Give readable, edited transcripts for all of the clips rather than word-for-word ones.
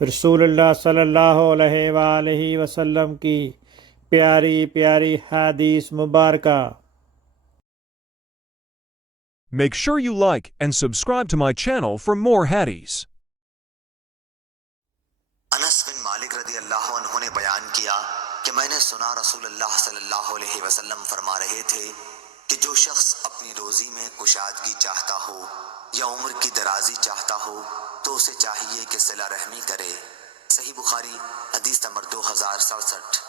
رسول اللہ صلی اللہ علیہ وآلہ وسلم کی پیاری پیاری حدیث مبارکہ۔ Make sure you like and subscribe to my channel for more hadiths. انس بن مالک رضی اللہ عنہ نے بیان کیا کہ میں نے سنا رسول اللہ صلی اللہ علیہ وسلم فرما رہے تھے کہ جو شخص اپنی روزی میں کشادگی چاہتا ہو یا عمر کی درازی چاہتا ہو تو اسے چاہیے کہ صلہ رحمی کرے۔ صحیح بخاری حدیث نمبر 2067۔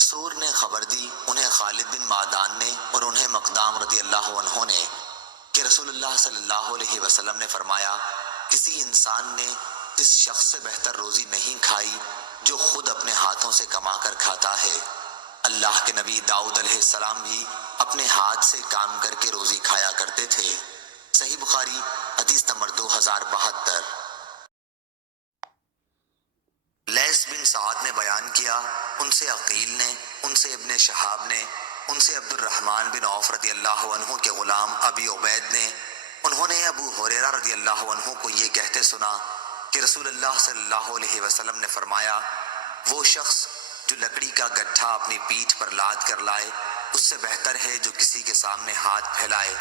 سور نے خبر دی انہیں خالد بن معدان نے اور انہیں مقدام رضی اللہ عنہ نے کہ رسول اللہ صلی اللہ علیہ وسلم نے فرمایا کسی انسان نے اس شخص سے بہتر روزی نہیں کھائی جو خود اپنے ہاتھوں سے کما کر کھاتا ہے۔ اللہ کے نبی داؤد علیہ السلام بھی اپنے ہاتھ سے کام کر کے روزی کھایا کرتے تھے۔ صحیح بخاری حدیث نمبر 2072۔ لیث بن سعد نے بیان کیا ان سے عقیل نے، ان سے ابن شہاب نے، ان سے عبد الرحمن بن عوف رضی اللہ عنہ کے غلام ابی عبید نے، انہوں نے ابو ہریرہ رضی اللہ عنہ کو یہ کہتے سنا کہ رسول اللہ صلی اللہ علیہ وسلم نے فرمایا وہ شخص جو لکڑی کا گٹھا اپنی پیٹھ پر لاد کر لائے اس سے بہتر ہے جو کسی کے سامنے ہاتھ پھیلائے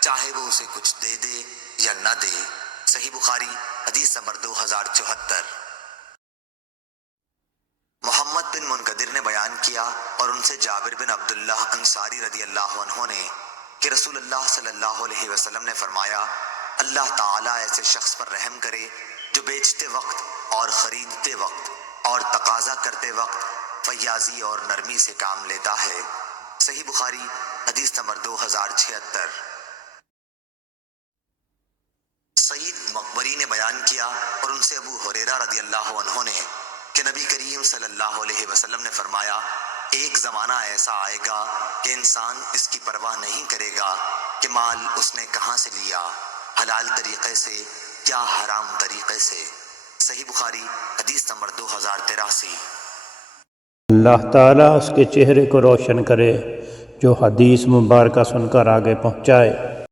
چاہے وہ اسے کچھ دے دے یا نہ دے۔ صحیح بخاری حدیث نمبر 2074۔ محمد بن منقدر نے بیان کیا اور ان سے جابر بن عبداللہ انصاری رضی اللہ عنہ نے کہ رسول اللہ صلی اللہ علیہ وسلم نے فرمایا اللہ تعالیٰ ایسے شخص پر رحم کرے جو بیچتے وقت اور خریدتے وقت اور تقاضا کرتے وقت فیاضی اور نرمی سے کام لیتا ہے۔ صحیح بخاری حدیث نمبر 2076۔ سعید مقبری نے بیان کیا اور ان سے ابو ہریرہ رضی اللہ عنہ نے کہ نبی کریم صلی اللہ علیہ وسلم نے فرمایا ایک زمانہ ایسا آئے گا کہ انسان اس کی پرواہ نہیں کرے گا کہ مال اس نے کہاں سے لیا، حلال طریقے سے یا حرام طریقے سے۔ صحیح بخاری حدیث نمبر 2083۔ اللہ تعالیٰ اس کے چہرے کو روشن کرے جو حدیث مبارکہ سن کر آگے پہنچائے۔